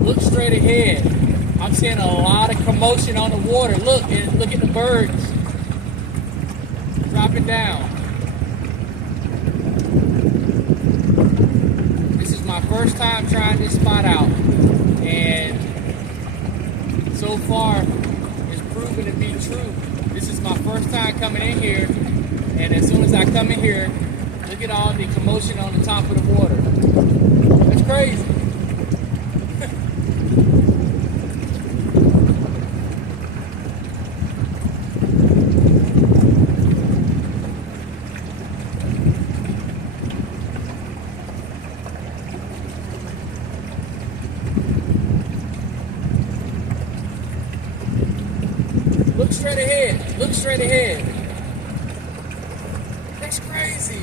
Look straight ahead. I'm seeing a lot of commotion on the water. Look at the birds dropping down. This is my first time trying this spot out, and so far it's proven to be true. This is my first time coming in here, and as soon as I come in here, look at all the commotion on the top of the water. That's crazy. Look straight ahead. Look straight ahead. That's crazy.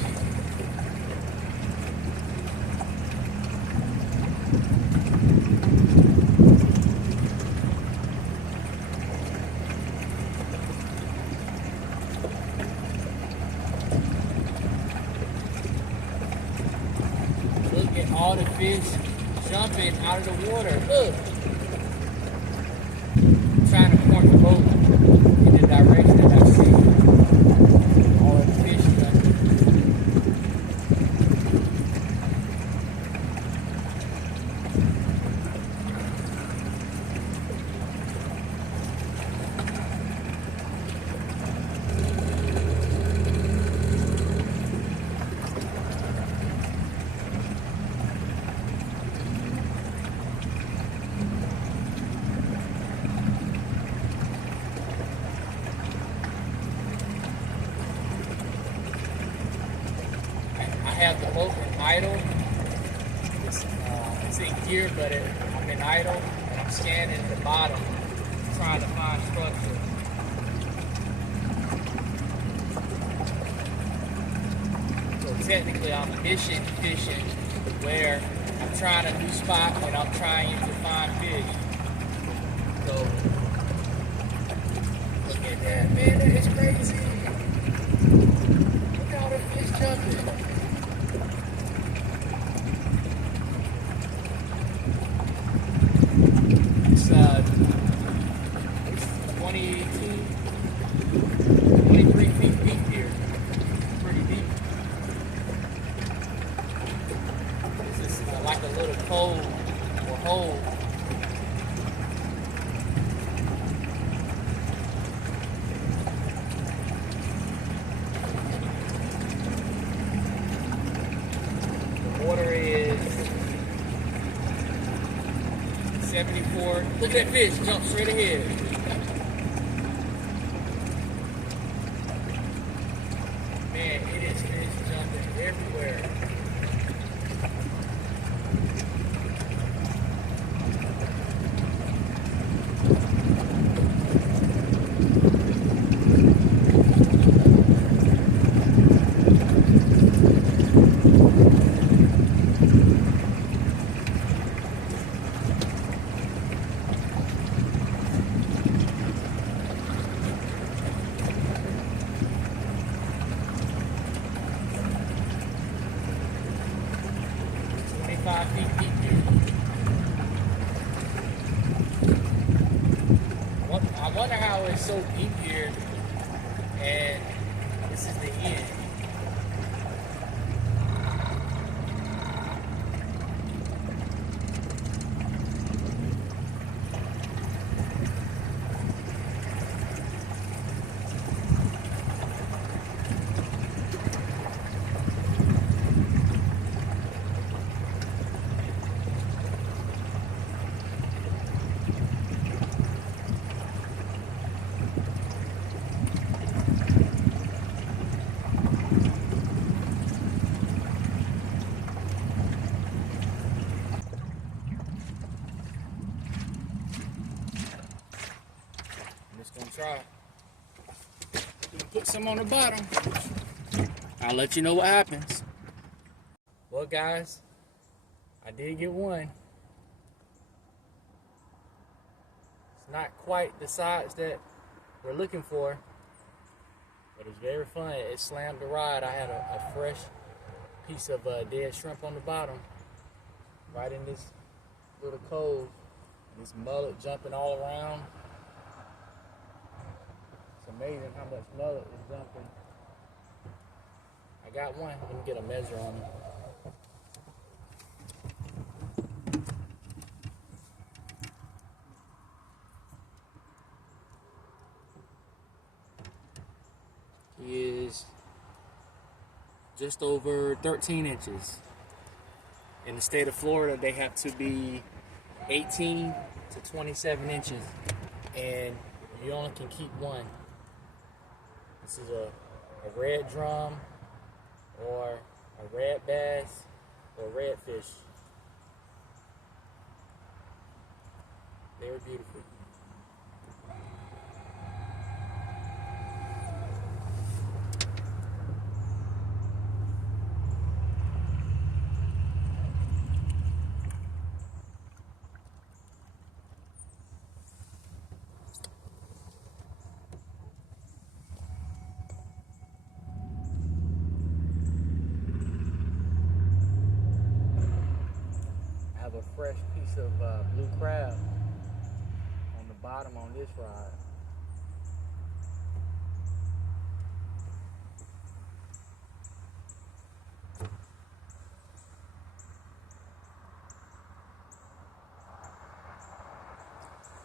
Look at all the fish jumping out of the water. Look. I'm trying to point the boat in the direction that I see all the fish jumping. I have the boat in idle. It's in gear, but I'm in idle, and I'm scanning the bottom, trying to find structure. So technically, I'm mission fishing, where I'm trying a new spot and I'm trying to find fish. So look at that, man! That is crazy. Look at all the fish jumping. It's 22, 23 feet deep here. Pretty deep. This is like a little cove or hole. The water is 74. Look at that fish jump straight ahead. Man, it is fish jumping everywhere. Feet deep here. I wonder how it's so deep here, and this is the end. Gonna try. Put some on the bottom. I'll let you know what happens. Well, guys, I did get one. It's not quite the size that we're looking for, but it's very fun. It slammed the rod. I had a fresh piece of dead shrimp on the bottom, right in this little cove. This mullet jumping all around. It's amazing how much mullet is jumping. I got one. Let me get a measure on him. He is just over 13 inches. In the state of Florida, they have to be 18 to 27 inches, and you only can keep one. This is a red drum, or a red bass, or redfish. Very beautiful. A fresh piece of blue crab on the bottom on this rod.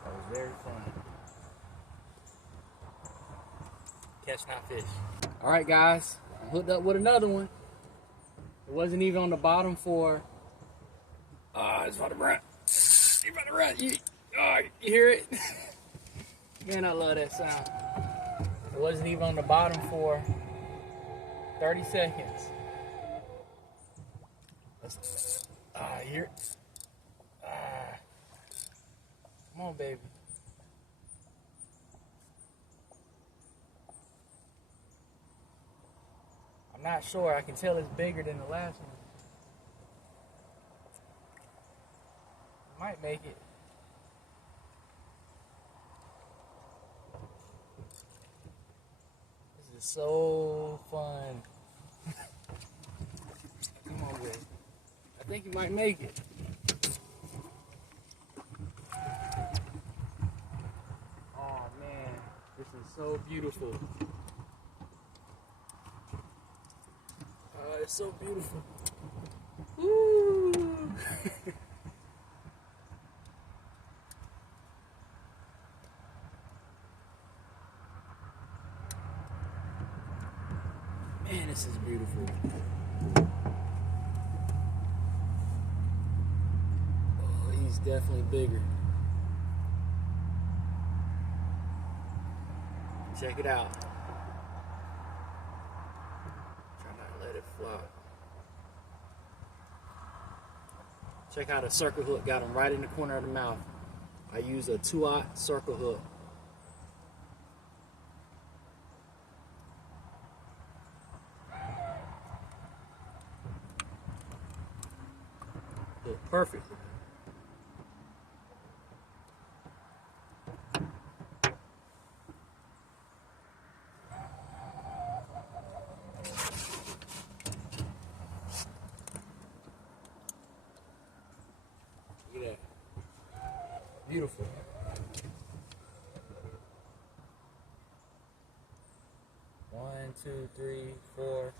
That was very fun. Catch not fish. Alright guys, I'm hooked up with another one. It wasn't even on the bottom for it's about to run. You're about to run. You hear it? Man, I love that sound. It wasn't even on the bottom for 30 seconds. You hear it? Come on, baby. I'm not sure. I can tell it's bigger than the last one. Might make it. This is so fun. Come on, baby. I think you might make it. Oh man, this is so beautiful. It's so beautiful. Woo! Man, this is beautiful. Oh, he's definitely bigger. Check it out. Try not to let it fly. Check out a circle hook. Got him right in the corner of the mouth. I use a 2/0 circle hook. Perfect. Look at that. Beautiful. One, two, three, four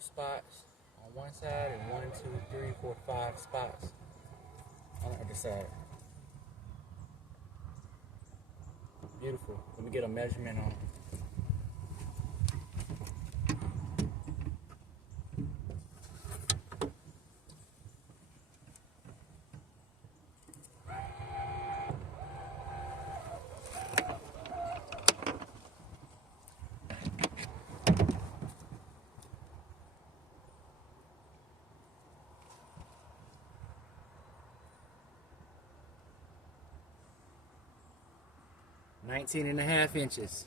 spots on one side, and 1, 2, 3, 4, 5 spots on the other side. Beautiful. Let me get a measurement on it. Nineteen and a half inches.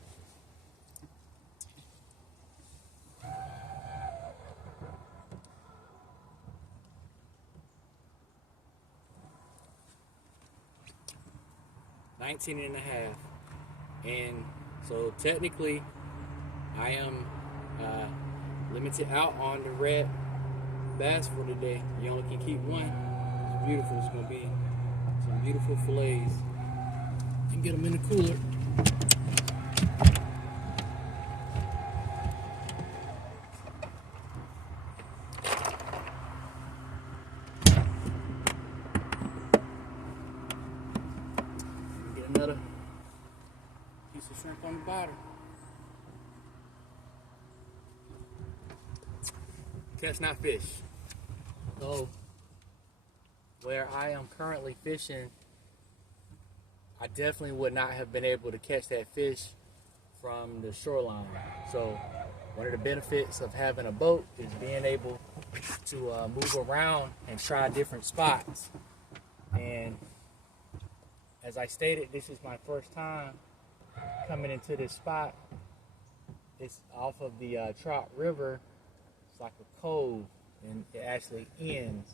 And so technically I am limited out on the red bass for today. You only can keep one. beautiful. It's gonna be some beautiful fillets. And get them in the cooler. Get another piece of shrimp on the bottom. Catch not fish. So where I am currently fishing, I definitely would not have been able to catch that fish from the shoreline. So one of the benefits of having a boat is being able to move around and try different spots. And as I stated, this is my first time coming into this spot. It's off of the Trout River. It's like a cove, and it actually ends.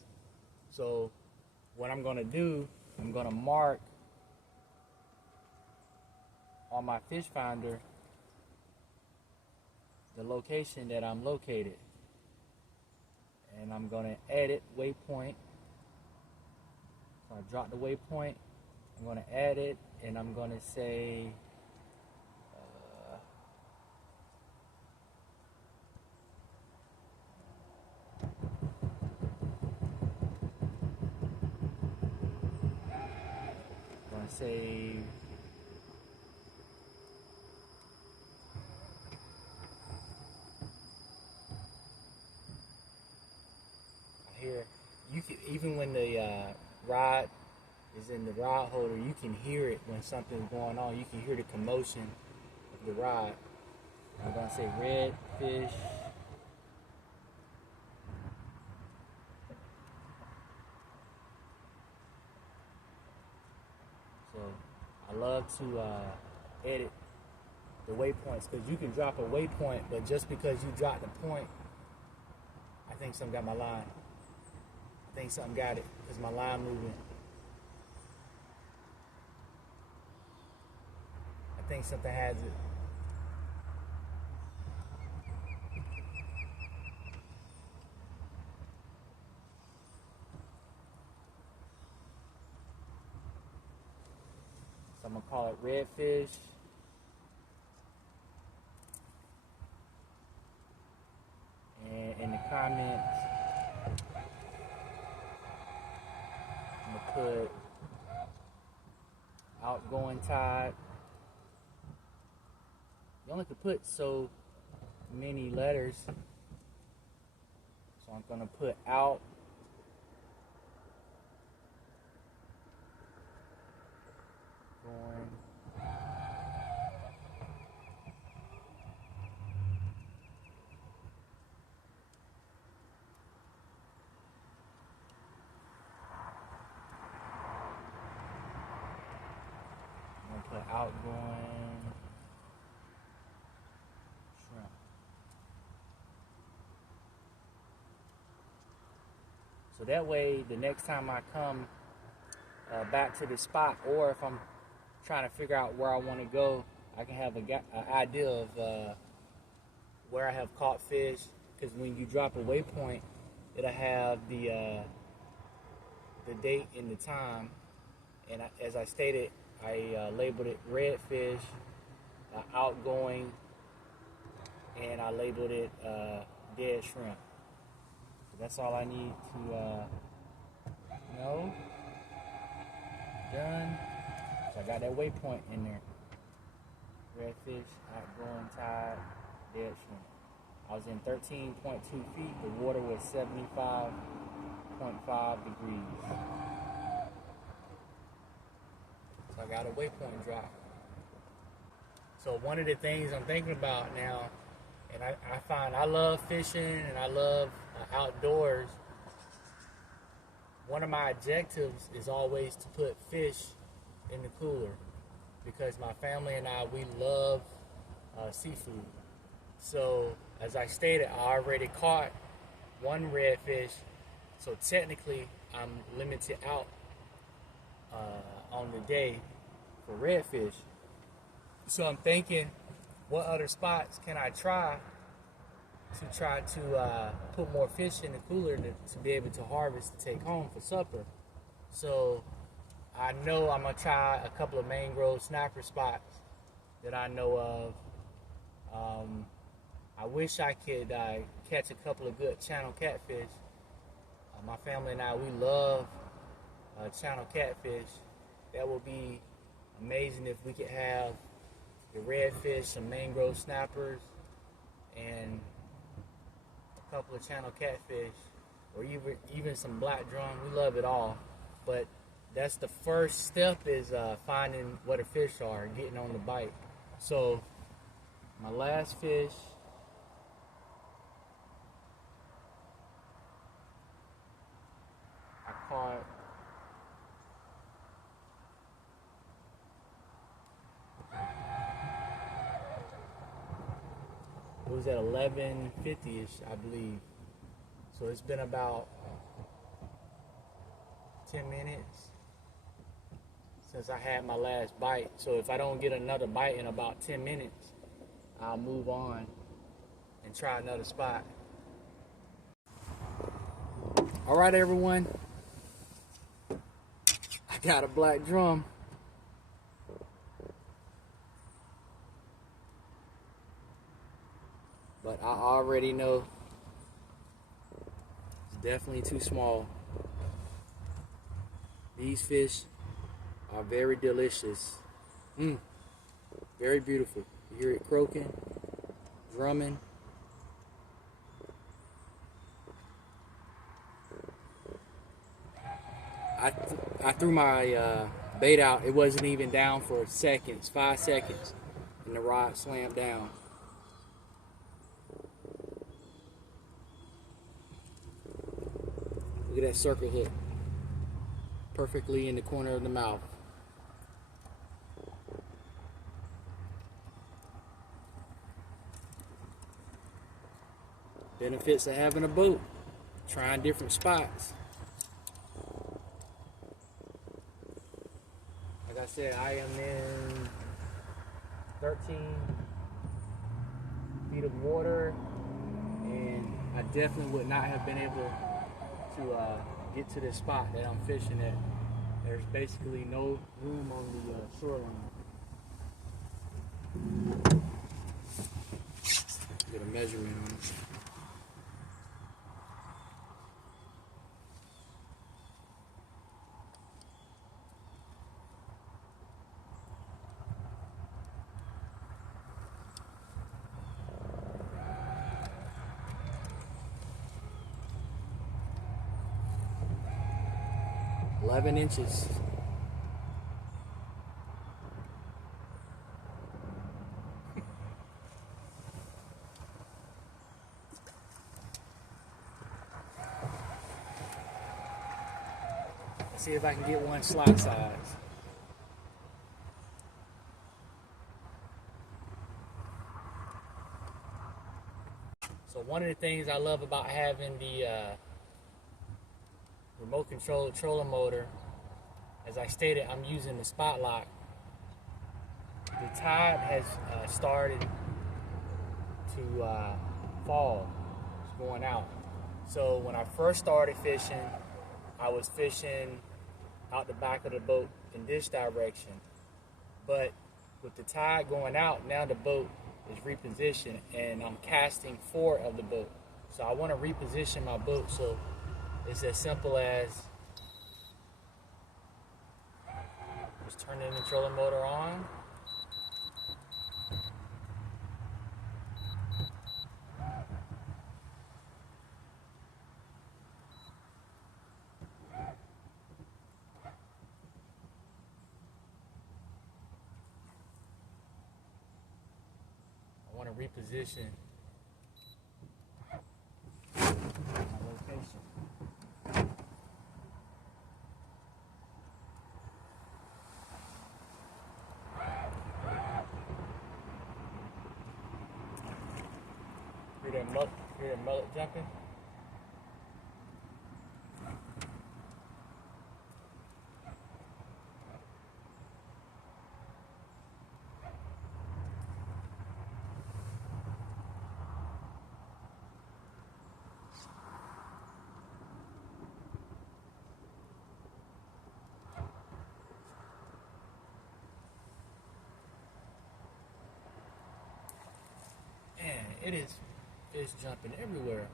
So what I'm gonna do, I'm gonna mark on my fish finder the location that I'm located. And I'm gonna edit waypoint. So I drop the waypoint, I'm gonna add it, and I'm gonna say say here you can, even when the rod is in the rod holder, you can hear it when something's going on. You can hear the commotion of the rod. I'm gonna say red fish. So I love to edit the waypoints, because you can drop a waypoint, but just because you drop the point, I think something got my line. I think something got it, because my line moving. I think something has it. So I'm gonna call it redfish. And in the comments, I'm gonna put outgoing tide. You only could put so many letters, so I'm gonna put out. Put outgoing shrimp. So that way, the next time I come back to the spot, or if I'm trying to figure out where I want to go, I can have an idea of where I have caught fish. Because when you drop a waypoint, it'll have the date and the time. And as I stated, I labeled it redfish, outgoing, and I labeled it dead shrimp. So that's all I need to know. Done. So I got that waypoint in there. Redfish, outgoing tide, dead shrimp. I was in 13.2 feet. The water was 75.5 degrees. I got a waypoint drop. So one of the things I'm thinking about now, and I find I love fishing and I love outdoors. One of my objectives is always to put fish in the cooler, because my family and I, we love seafood. So as I stated, I already caught one redfish, so technically I'm limited out on the day for redfish. So I'm thinking, what other spots can I try to put more fish in the cooler to be able to harvest to take home for supper? So I know I'm gonna try a couple of mangrove snapper spots that I know of. I wish I could catch a couple of good channel catfish. My family and I, we love channel catfish. That would be amazing if we could have the redfish, some mangrove snappers, and a couple of channel catfish, or even some black drum. We love it all, but that's the first step, is finding what the fish are and getting on the bite. So my last fish, I caught it was at 11:50ish, I believe. So it's been about 10 minutes since I had my last bite. So if I don't get another bite in about 10 minutes, I'll move on and try another spot. All right, everyone. I got a black drum. But I already know it's definitely too small. These fish are very delicious. Very beautiful. You hear it croaking, drumming. I threw my bait out. It wasn't even down for seconds, 5 seconds, and the rod slammed down. Look at that circle hook, perfectly in the corner of the mouth. Benefits of having a boat, trying different spots. Like I said, I am in 13 feet of water, and I definitely would not have been able to get to this spot that I'm fishing at. There's basically no room on the shoreline. Get a measurement on it. "11 inches. Let's see if I can get one slot size. So one of the things I love about having the remote control trolling motor, as I stated, I'm using the spot lock. The tide has started to fall. It's going out. So when I first started fishing, I was fishing out the back of the boat in this direction. But with the tide going out, now the boat is repositioned and I'm casting forward of the boat. So I want to reposition my boat, so it's as simple as just turning the trolling motor on. I want to reposition my location. Hear that mullet jumping? it is fish jumping everywhere.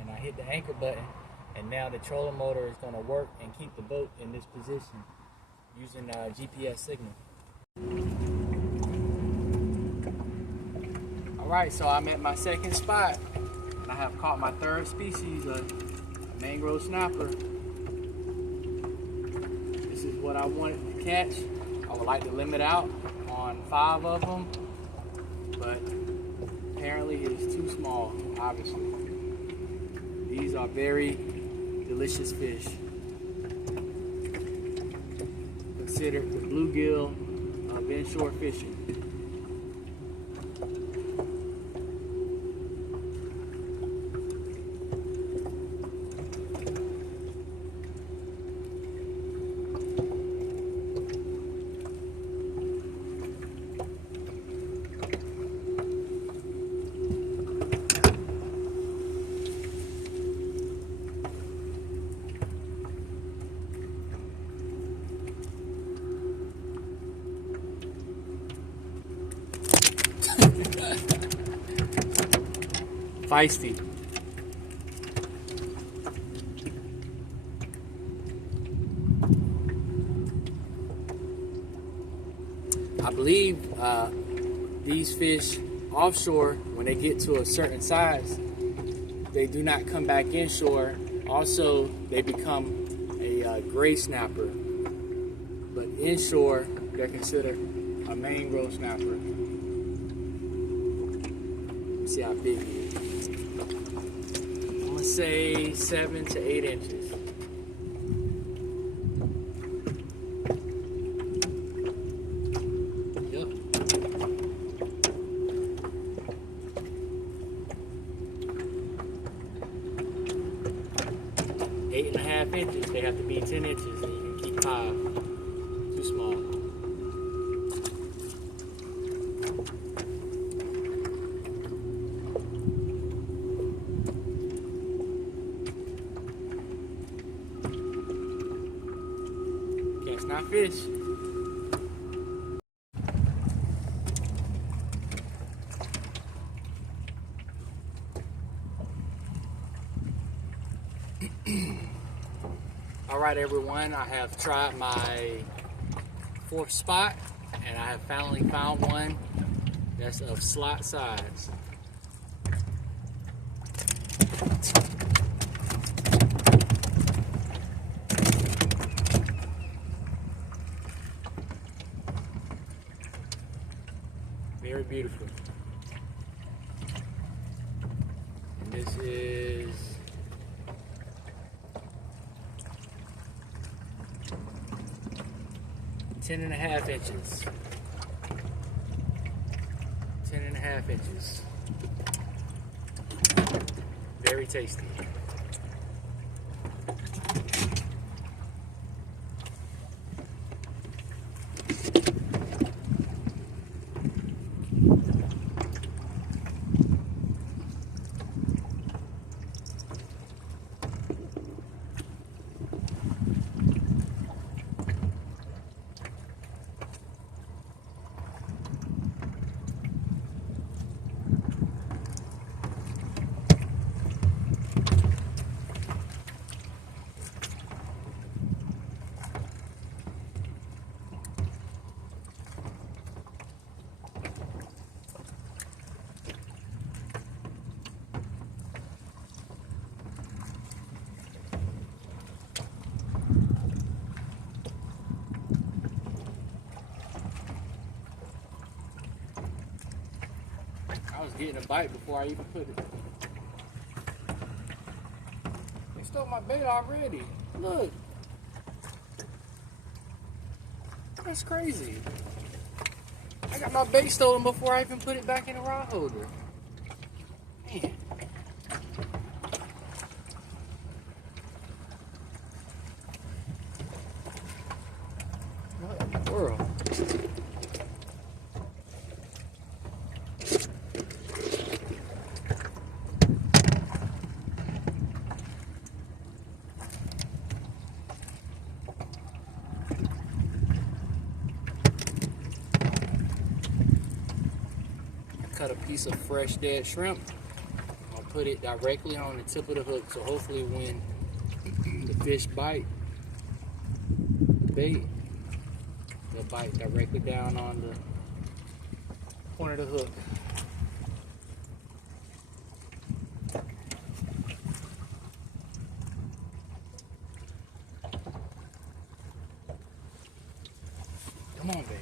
And I hit the anchor button, and now the trolling motor is going to work and keep the boat in this position using GPS signal. Alright, so I'm at my second spot, and I have caught my third species of mangrove snapper. This is what I wanted to catch. I would like to limit out on 5 of them, but apparently it is too small, obviously. These are very delicious fish. Considered the bluegill of inshore fishing. Feisty. I believe these fish offshore, when they get to a certain size, they do not come back inshore. Also, they become a gray snapper. But inshore, they're considered a mangrove snapper. See how big he is. I'm gonna say 7 to 8 inches. Yep. 8.5 inches. They have to be 10 inches, and you can keep 5. Too small. It's not fish. All right, everyone, I have tried my 4th spot, and I have finally found one that's of slot size. Very beautiful. And this is 10.5 inches. 10.5 inches. Very tasty. I was getting a bite before I even put it. They stole my bait already. Look. That's crazy. I got my bait stolen before I even put it back in the rod holder. Man. What in the world? Cut a piece of fresh dead shrimp. I'll put it directly on the tip of the hook, so hopefully when the fish bite the bait, they'll bite directly down on the point of the hook. Come on, baby.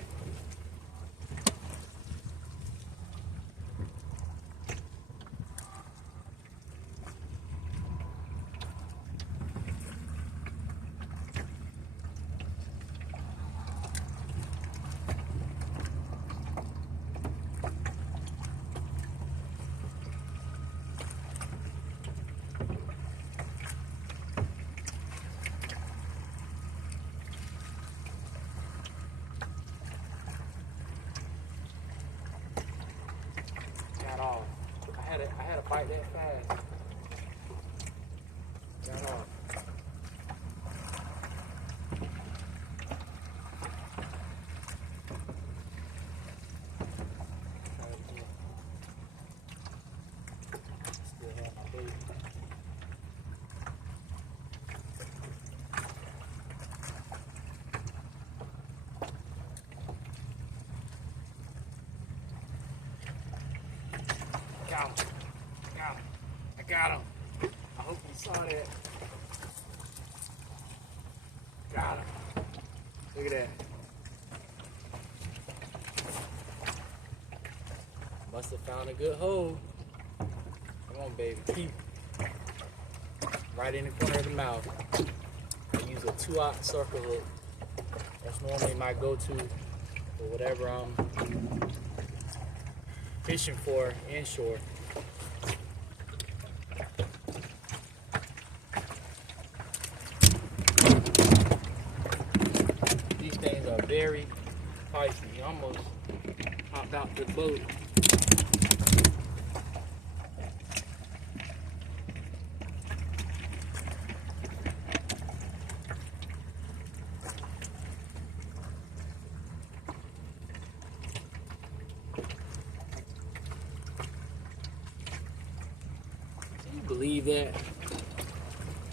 I had a bite that fast. Got off. Try it again. Still have my bait. Got him. Got him. I got him. I hope you saw that. Got him. Look at that. Must have found a good hole. Come on, baby. Keep right in the corner of the mouth. I use a 2-aught circle hook. That's normally my go-to for whatever I'm fishing for inshore. These things are very feisty. You almost hopped out the boat. Believe that?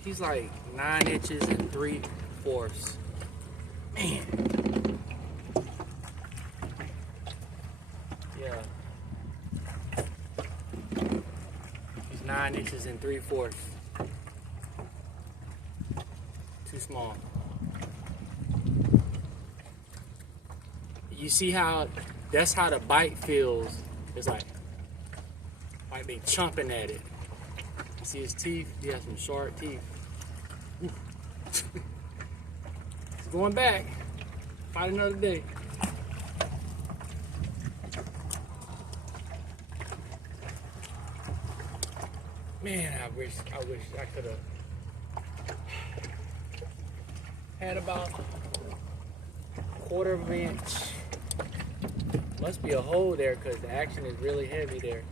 He's like 9 inches and 3/4. Man. Yeah. He's 9 inches and 3/4. Too small. You see how that's how the bite feels. It's like they chomping at it. See his teeth? He has some sharp teeth. He's going back. Fight another day. Man, I wish I could have had about a 1/4 of an inch. Must be a hole there because the action is really heavy there.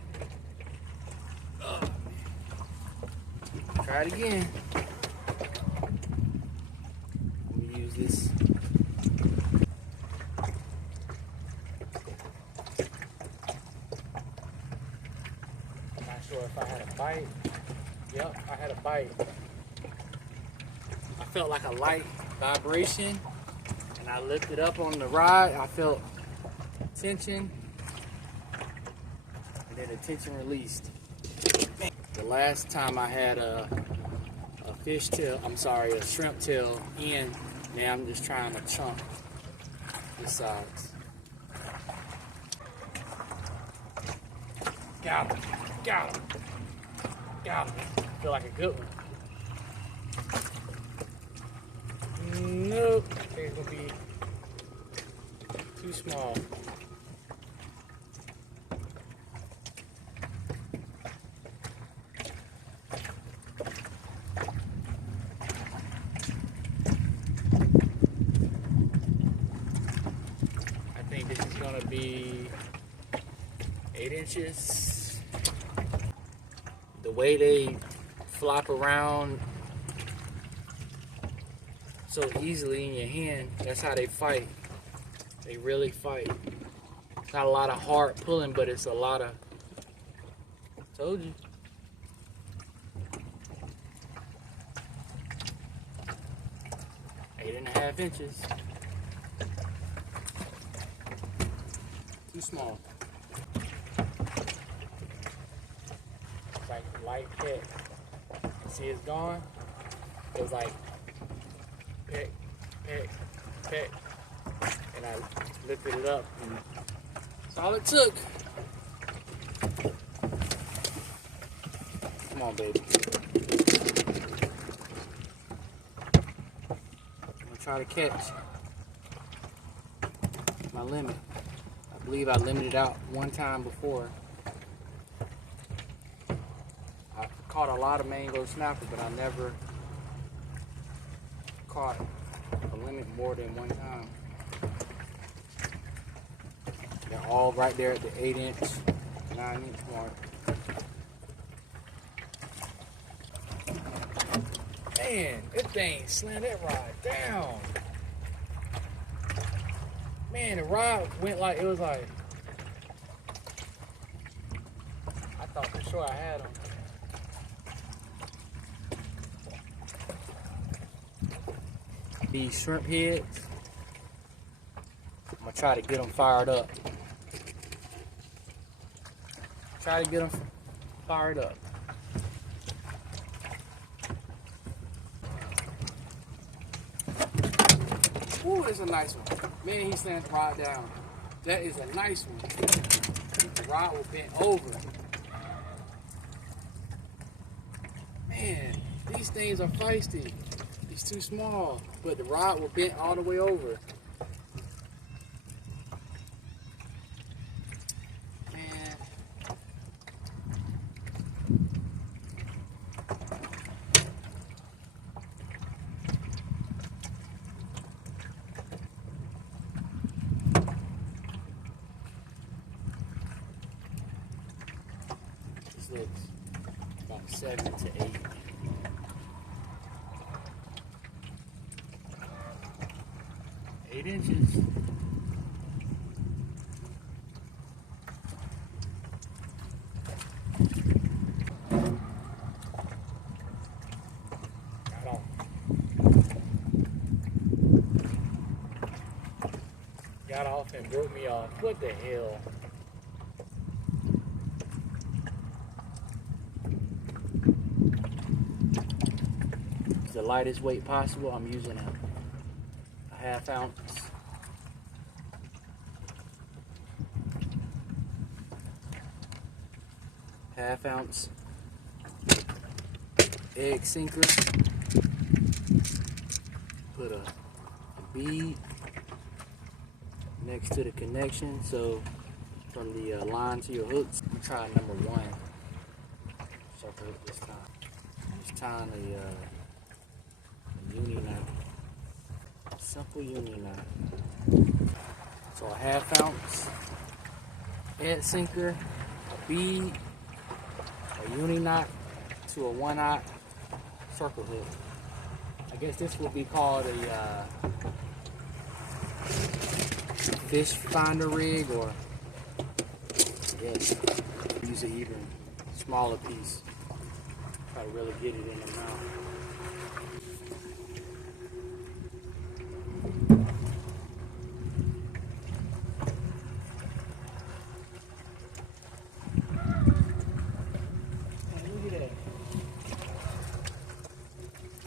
Try it again. Let me use this. Not sure if I had a bite. Yep, I had a bite. I felt like a light vibration, and I lifted up on the rod. I felt tension, and then the tension released. The last time I had a fish tail, a shrimp tail in, now I'm just trying to chunk the sides. Got him, got him, got him. Feel like a good one. Nope, I think it's gonna be too small. be 8 inches. The way they flop around so easily in your hand, that's how they fight. They really fight. It's not a lot of hard pulling, but it's a lot of, told you. Eight and a half inches. Too small. It's like light peck. See it's gone? It was like peck, peck, peck. And I lifted it up and that's all it took. Come on, baby. I'm gonna try to catch my limit. I believe I limited out one time before. I caught a lot of mangrove snapper, but I never caught a limit more than one time. They're all right there at the 8 inch, 9 inch mark. Man, this thing slammed that rod down. Man, the rod went like, it was like, I thought for sure I had him. These shrimp heads, I'm gonna try to get them fired up. Try to get them fired up. Ooh, that's a nice one. Man, he slammed the rod down. That is a nice one. The rod will bend over. Man, these things are feisty. He's too small, but the rod will bend all the way over. This looks about 7 to 8. Eight inches. Got off. Got off and broke me off. What the hell? It's the lightest weight possible. I'm using a half ounce. Half ounce egg sinker. Put a bead next to the connection, so from the line to your hooks. I'm trying number 1. Circle hook this time. Just tying a uni knot. Simple uni knot. So a half ounce head sinker, a bead, a uni knot to a 1/0 circle hook. I guess this will be called a fish finder rig, or yes, use an even smaller piece. Try to really get it in the mouth.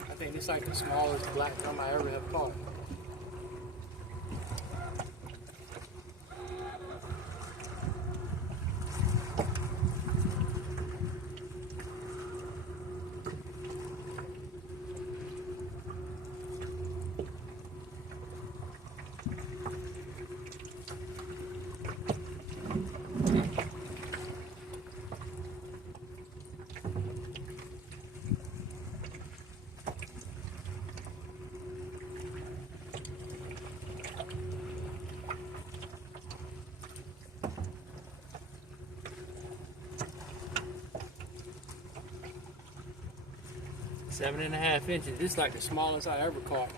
I think it's like the smallest black drum I ever have caught. 7.5 inches. This is like the smallest I ever caught.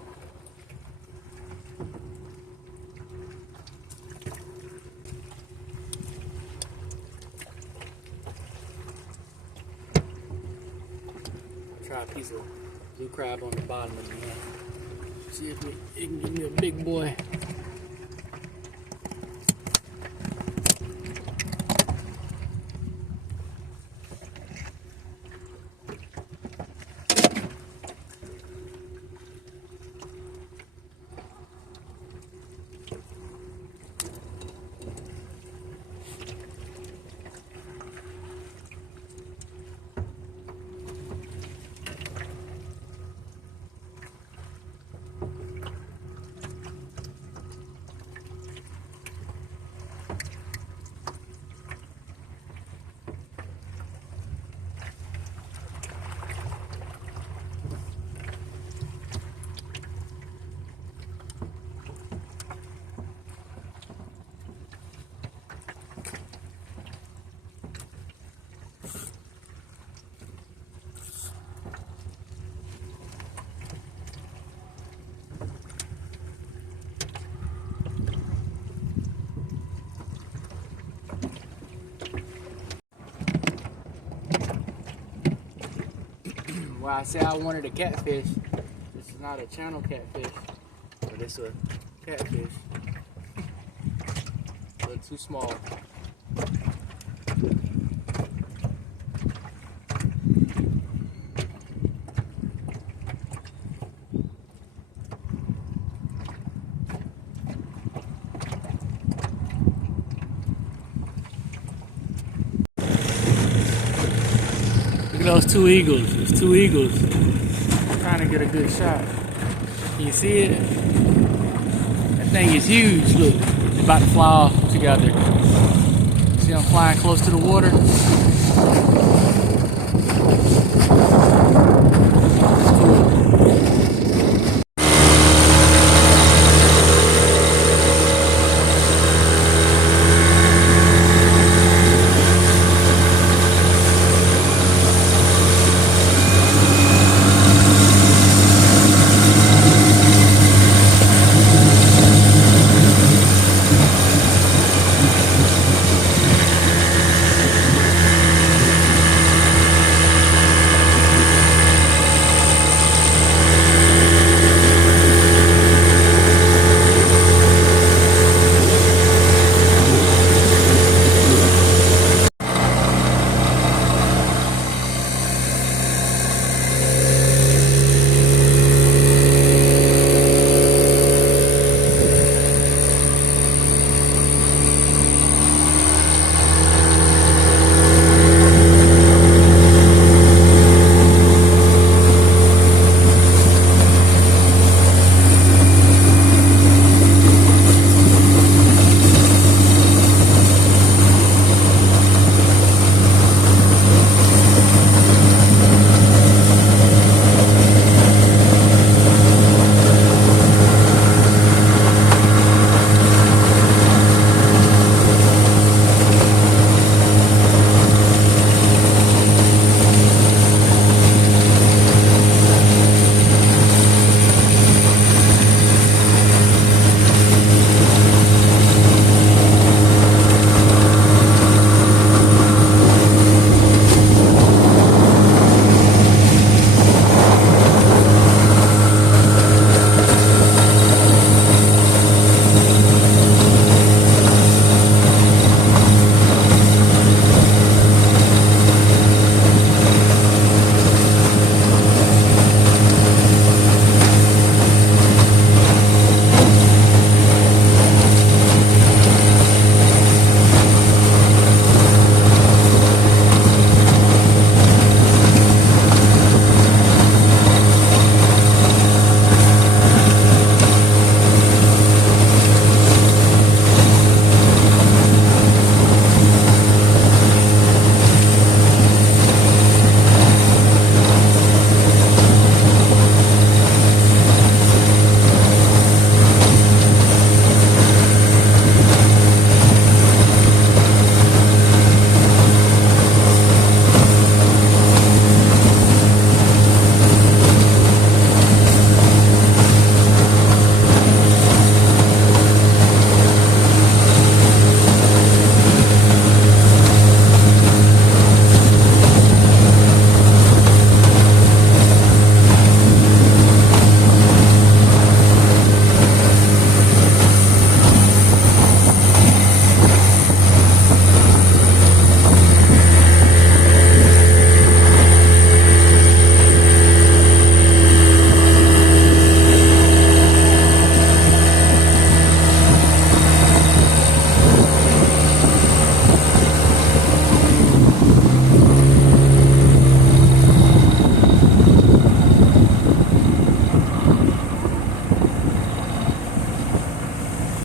Try a piece of blue crab on the bottom of the net. See if it can give me a big boy. Well, I said I wanted a catfish. This is not a channel catfish, but it's a catfish. A little too small. Look at those two eagles. There's two eagles. I'm trying to get a good shot. Can you see it? That thing is huge. Look, it's about to fly off together. See them flying close to the water? That's cool.